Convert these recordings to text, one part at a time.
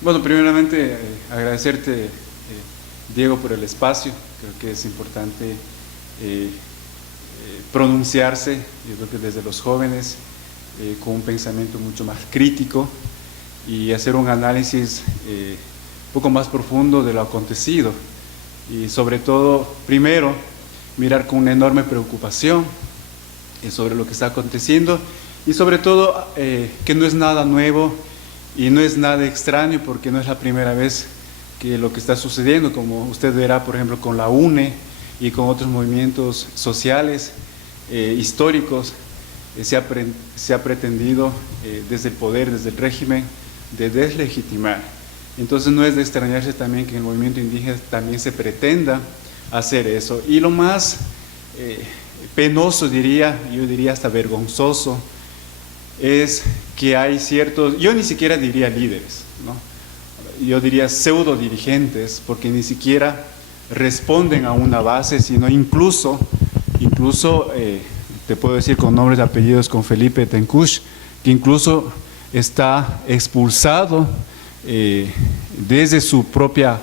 Bueno, primeramente agradecerte, Diego, por el espacio. Creo que es importante pronunciarse, yo creo que desde los jóvenes, con un pensamiento mucho más crítico y hacer un análisis un poco más profundo de lo acontecido. Y sobre todo, primero, mirar con una enorme preocupación sobre lo que está aconteciendo y sobre todo que no es nada nuevo y no es nada extraño, porque no es la primera vez que lo que está sucediendo, como usted verá, por ejemplo, con la UNE y con otros movimientos sociales históricos, se ha pretendido desde el poder, desde el régimen, de deslegitimar. Entonces no es de extrañarse también que en el movimiento indígena también se pretenda hacer eso. Y lo más penoso, yo diría hasta vergonzoso, es que hay ciertos, yo ni siquiera diría líderes, ¿no? Yo diría pseudo dirigentes, porque ni siquiera responden a una base, sino incluso te puedo decir con nombres y apellidos, con Felipe Tencush, que incluso está expulsado desde su propia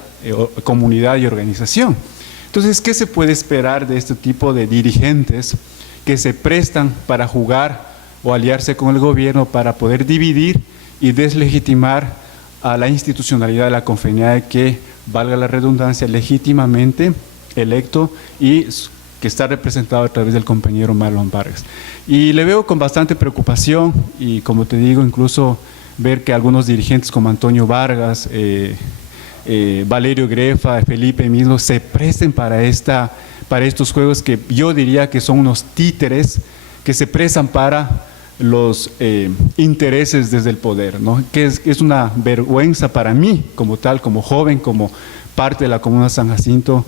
comunidad y organización. Entonces, ¿qué se puede esperar de este tipo de dirigentes que se prestan para jugar o aliarse con el gobierno para poder dividir y deslegitimar a la institucionalidad de la Confenidad, que, valga la redundancia, legítimamente electo y que está representado a través del compañero Marlon Vargas? Y le veo con bastante preocupación y, como te digo, incluso ver que algunos dirigentes como Antonio Vargas, Valerio Grefa, Felipe mismo, se presten para estos juegos que yo diría que son unos títeres que se prestan para los intereses desde el poder, ¿no? Que es una vergüenza para mí, como tal, como joven, como parte de la Comuna San Jacinto,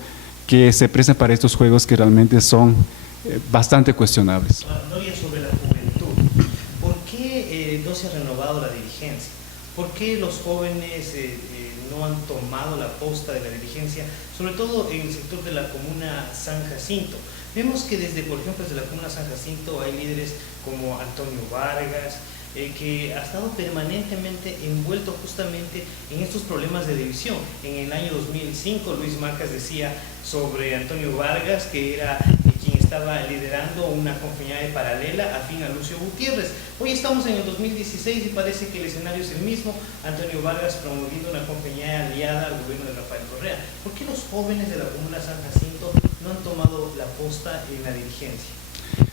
que se presten para estos juegos que realmente son bastante cuestionables. Noria, sobre la juventud, ¿por qué no se ha renovado la dirigencia? ¿Por qué los jóvenes no han tomado la posta de la dirigencia, sobre todo en el sector de la Comuna San Jacinto? Vemos que desde, por ejemplo, desde la Comuna San Jacinto hay líderes como Antonio Vargas, que ha estado permanentemente envuelto justamente en estos problemas de división. En el año 2005 Luis Macas decía sobre Antonio Vargas que era quien estaba liderando una compañía paralela afín a Lucio Gutiérrez. Hoy estamos en el 2016 y parece que el escenario es el mismo: Antonio Vargas promoviendo una compañía aliada al gobierno de Rafael Correa. ¿Por qué los jóvenes de la Comuna San Jacinto no han tomado la posta en la dirigencia?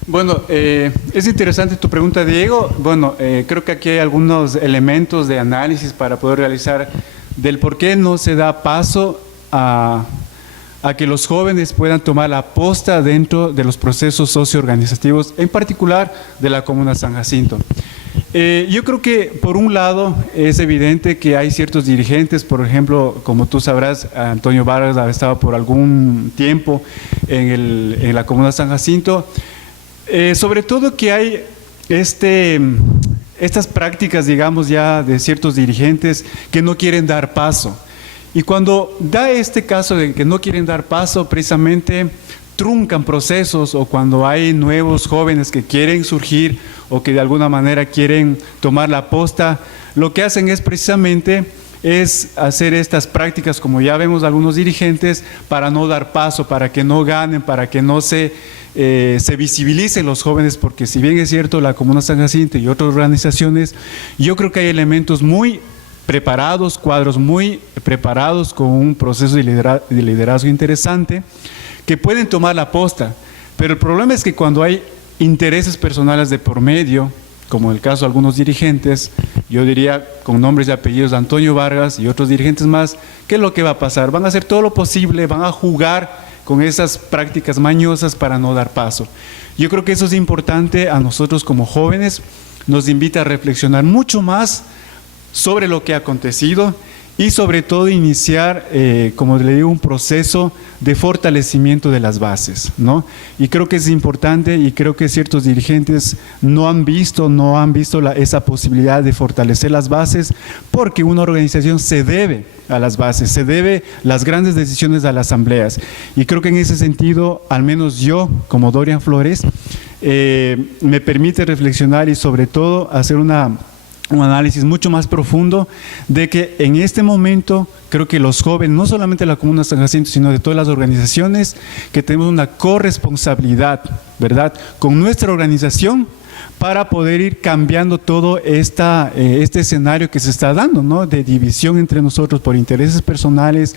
Bueno, es interesante tu pregunta, Diego. Bueno, creo que aquí hay algunos elementos de análisis para poder realizar del por qué no se da paso a que los jóvenes puedan tomar la posta dentro de los procesos socioorganizativos, en particular de la Comuna San Jacinto. Yo creo que, por un lado, es evidente que hay ciertos dirigentes, por ejemplo, como tú sabrás, Antonio Vargas ha estado por algún tiempo en la Comuna San Jacinto. Sobre todo que hay estas prácticas, digamos, ya de ciertos dirigentes que no quieren dar paso. Y cuando da este caso de que no quieren dar paso, precisamente truncan procesos, o cuando hay nuevos jóvenes que quieren surgir o que de alguna manera quieren tomar la posta, lo que hacen es precisamente hacer estas prácticas, como ya vemos algunos dirigentes, para no dar paso, para que no ganen, para que no se visibilicen los jóvenes, porque si bien es cierto, la Comuna San Jacinto y otras organizaciones, yo creo que hay elementos muy preparados, cuadros muy preparados con un proceso de liderazgo interesante, que pueden tomar la posta. Pero el problema es que cuando hay intereses personales de por medio, como en el caso de algunos dirigentes, yo diría con nombres y apellidos de Antonio Vargas y otros dirigentes más, ¿qué es lo que va a pasar? Van a hacer todo lo posible, van a jugar con esas prácticas mañosas para no dar paso. Yo creo que eso es importante. A nosotros como jóvenes nos invita a reflexionar mucho más sobre lo que ha acontecido y sobre todo iniciar, como le digo, un proceso de fortalecimiento de las bases, ¿no? Y creo que es importante, y creo que ciertos dirigentes no han visto esa posibilidad de fortalecer las bases, porque una organización se debe a las bases, se debe las grandes decisiones a las asambleas. Y creo que en ese sentido, al menos yo, como Dorian Flores, me permite reflexionar y sobre todo hacer una un análisis mucho más profundo de que en este momento creo que los jóvenes, no solamente de la Comuna San Jacinto, sino de todas las organizaciones, que tenemos una corresponsabilidad, ¿verdad?, con nuestra organización para poder ir cambiando todo este escenario que se está dando, ¿no?, de división entre nosotros por intereses personales,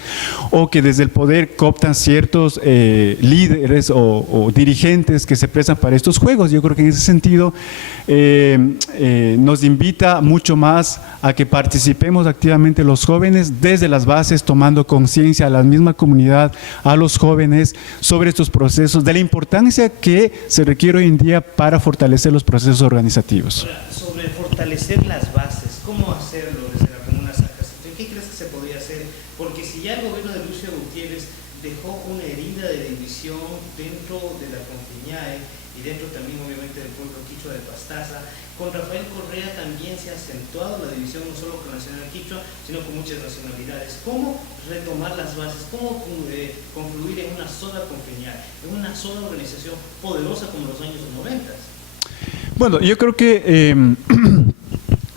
o que desde el poder cooptan ciertos líderes o dirigentes que se prestan para estos juegos. Yo creo que en ese sentido nos invita mucho más a que participemos activamente los jóvenes desde las bases, tomando conciencia a la misma comunidad, a los jóvenes, sobre estos procesos, de la importancia que se requiere hoy en día para fortalecer los procesos organizativos. Ahora, sobre fortalecer las bases, ¿cómo hacerlo desde la Comuna San Jacinto? ¿Qué crees que se podría hacer? Porque si ya el gobierno de Lucio Gutiérrez dejó una herida de división dentro de la Confiñae y dentro también obviamente del pueblo quichua de Pastaza, con Rafael Correa también se ha acentuado la división no solo con la nacional quichua, sino con muchas nacionalidades. ¿Cómo retomar las bases? ¿Cómo confluir en una sola Confiñae, en una sola organización poderosa como los años 90? Bueno, yo creo que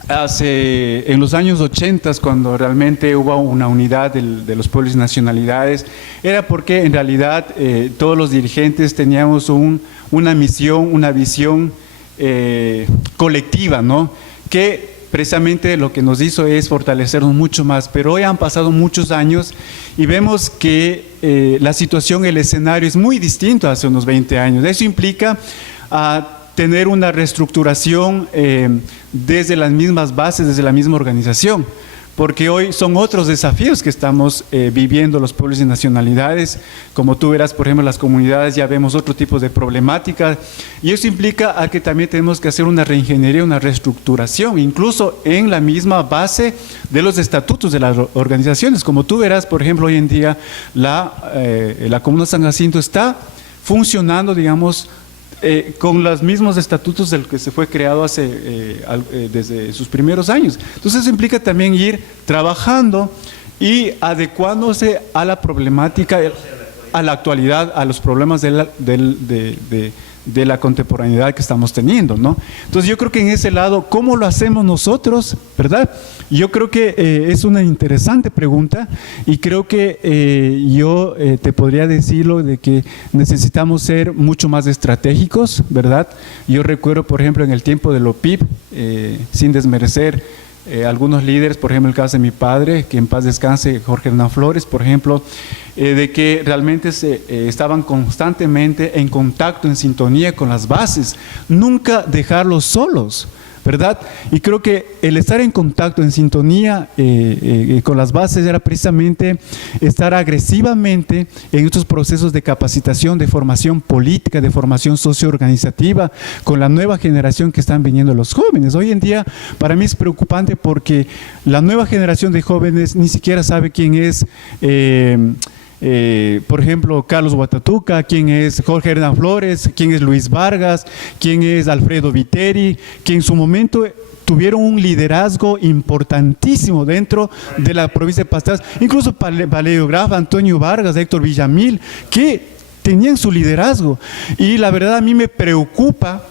en los años 80, cuando realmente hubo una unidad de los pueblos y nacionalidades, era porque en realidad todos los dirigentes teníamos una misión, una visión colectiva, ¿no?, que precisamente lo que nos hizo es fortalecernos mucho más. Pero hoy han pasado muchos años y vemos que la situación, el escenario es muy distinto a hace unos 20 años. Eso implica tener una reestructuración desde las mismas bases, desde la misma organización, porque hoy son otros desafíos que estamos viviendo los pueblos y nacionalidades. Como tú verás, por ejemplo, las comunidades ya vemos otro tipo de problemáticas, y eso implica a que también tenemos que hacer una reingeniería, una reestructuración, incluso en la misma base de los estatutos de las organizaciones. Como tú verás, por ejemplo, hoy en día la Comuna San Jacinto está funcionando, digamos, con los mismos estatutos del que se fue creado desde sus primeros años. Entonces eso implica también ir trabajando y adecuándose a la problemática, a la actualidad, a los problemas de la contemporaneidad que estamos teniendo, ¿no? Entonces yo creo que en ese lado, ¿cómo lo hacemos nosotros?, ¿verdad? Yo creo que es una interesante pregunta, y creo que yo te podría decirlo de que necesitamos ser mucho más estratégicos, ¿verdad? Yo recuerdo, por ejemplo, en el tiempo de lo PIB, sin desmerecer algunos líderes, por ejemplo el caso de mi padre, que en paz descanse, Jorge Hernán Flores, por ejemplo, de que realmente estaban constantemente en contacto, en sintonía con las bases, nunca dejarlos solos, ¿verdad? Y creo que el estar en contacto, en sintonía con las bases, era precisamente estar agresivamente en estos procesos de capacitación, de formación política, de formación socioorganizativa, con la nueva generación que están viniendo los jóvenes. Hoy en día para mí es preocupante porque la nueva generación de jóvenes ni siquiera sabe quién es por ejemplo, Carlos Huatatuca, quién es Jorge Hernán Flores, quién es Luis Vargas, quién es Alfredo Viteri, que en su momento tuvieron un liderazgo importantísimo dentro de la provincia de Pastaza, incluso Valerio Graf, Antonio Vargas, Héctor Villamil, que tenían su liderazgo. Y la verdad a mí me preocupa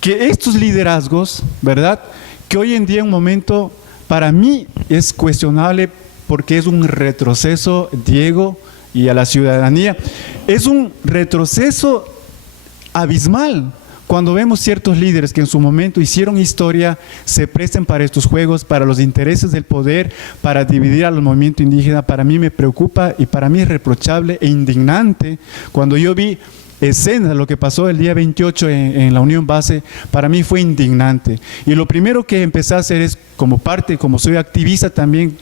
que estos liderazgos, ¿verdad?, que hoy en día en un momento para mí es cuestionable, porque es un retroceso, Diego, y a la ciudadanía, es un retroceso abismal cuando vemos ciertos líderes que en su momento hicieron historia, se prestan para estos juegos, para los intereses del poder, para dividir al movimiento indígena. Para mí me preocupa y para mí es reprochable e indignante. Cuando yo vi escenas, lo que pasó el día 28 en la Unión Base, para mí fue indignante. Y lo primero que empecé a hacer es, como soy activista también,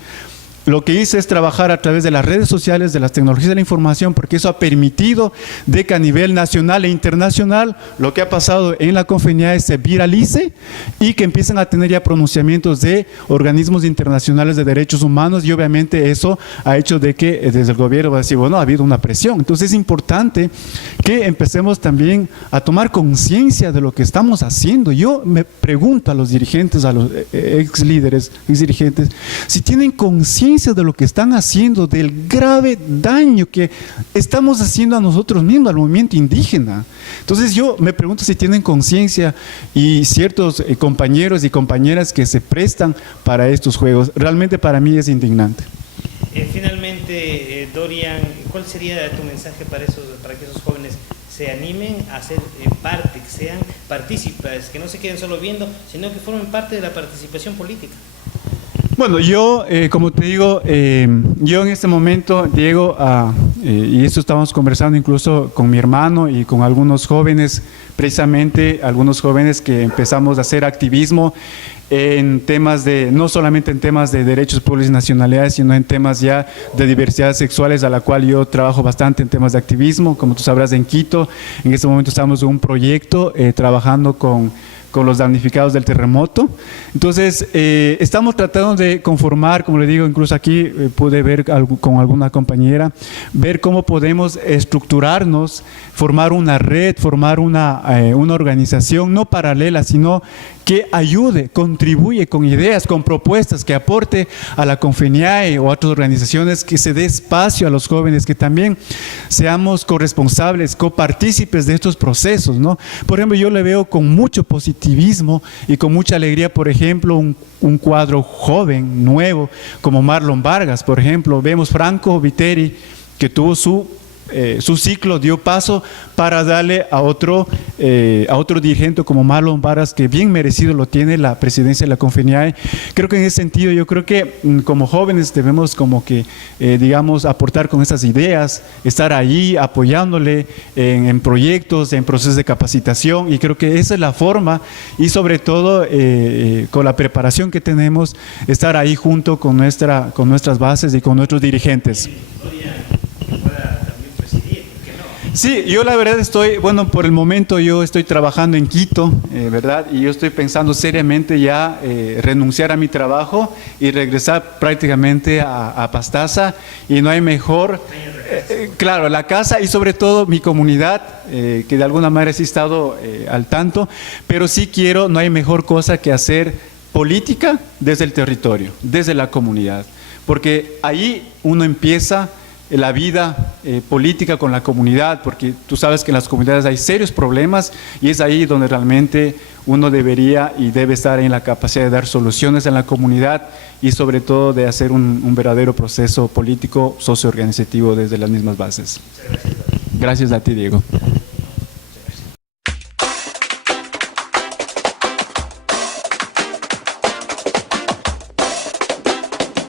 lo que hice es trabajar a través de las redes sociales, de las tecnologías de la información, porque eso ha permitido de que a nivel nacional e internacional lo que ha pasado en la Confiñae se viralice y que empiecen a tener ya pronunciamientos de organismos internacionales de derechos humanos, y obviamente eso ha hecho de que desde el gobierno va a decir, bueno, ha habido una presión. Entonces es importante que empecemos también a tomar conciencia de lo que estamos haciendo. Yo me pregunto a los dirigentes, a los ex líderes, ex dirigentes, si tienen conciencia conciencia de lo que están haciendo, del grave daño que estamos haciendo a nosotros mismos, al movimiento indígena. Entonces yo me pregunto si tienen conciencia y ciertos compañeros y compañeras que se prestan para estos juegos. Realmente para mí es indignante. Finalmente, Dorian, ¿cuál sería tu mensaje para que esos jóvenes se animen a ser parte, que sean partícipes, que no se queden solo viendo, sino que formen parte de la participación política? Bueno, yo, como te digo, yo en este momento llego y esto estábamos conversando incluso con mi hermano y con algunos jóvenes, precisamente algunos jóvenes que empezamos a hacer activismo en temas no solamente en temas de derechos, pueblos y nacionalidades, sino en temas ya de diversidad sexuales, a la cual yo trabajo bastante en temas de activismo. Como tú sabrás, en Quito, en este momento estamos en un proyecto trabajando con los damnificados del terremoto. Entonces, estamos tratando de conformar, como le digo, incluso aquí pude ver con alguna compañera, ver cómo podemos estructurarnos, formar una red, formar una organización no paralela, sino que ayude, contribuye con ideas, con propuestas, que aporte a la Confeniae o a otras organizaciones, que se dé espacio a los jóvenes, que también seamos corresponsables, copartícipes de estos procesos, ¿no? Por ejemplo, yo le veo con mucho positivismo y con mucha alegría, por ejemplo, un cuadro joven, nuevo, como Marlon Vargas, por ejemplo. Vemos Franco Viteri, que tuvo su ciclo, dio paso para darle a otro dirigente como Marlon Vargas, que bien merecido lo tiene la presidencia de la Confeniae. Creo que en ese sentido, yo creo que como jóvenes debemos como que, digamos, aportar con esas ideas, estar ahí apoyándole en proyectos, en procesos de capacitación, y creo que esa es la forma, y sobre todo con la preparación que tenemos, estar ahí junto con nuestras bases y con nuestros dirigentes. Sí, yo la verdad bueno, por el momento yo estoy trabajando en Quito, ¿verdad? Y yo estoy pensando seriamente ya renunciar a mi trabajo y regresar prácticamente a Pastaza, y no hay mejor, claro, la casa y sobre todo mi comunidad, que de alguna manera sí he estado al tanto, pero sí no hay mejor cosa que hacer política desde el territorio, desde la comunidad, porque ahí uno empieza la vida política con la comunidad, porque tú sabes que en las comunidades hay serios problemas, y es ahí donde realmente uno debería y debe estar en la capacidad de dar soluciones en la comunidad, y sobre todo de hacer un verdadero proceso político socioorganizativo desde las mismas bases. Gracias a ti, Diego.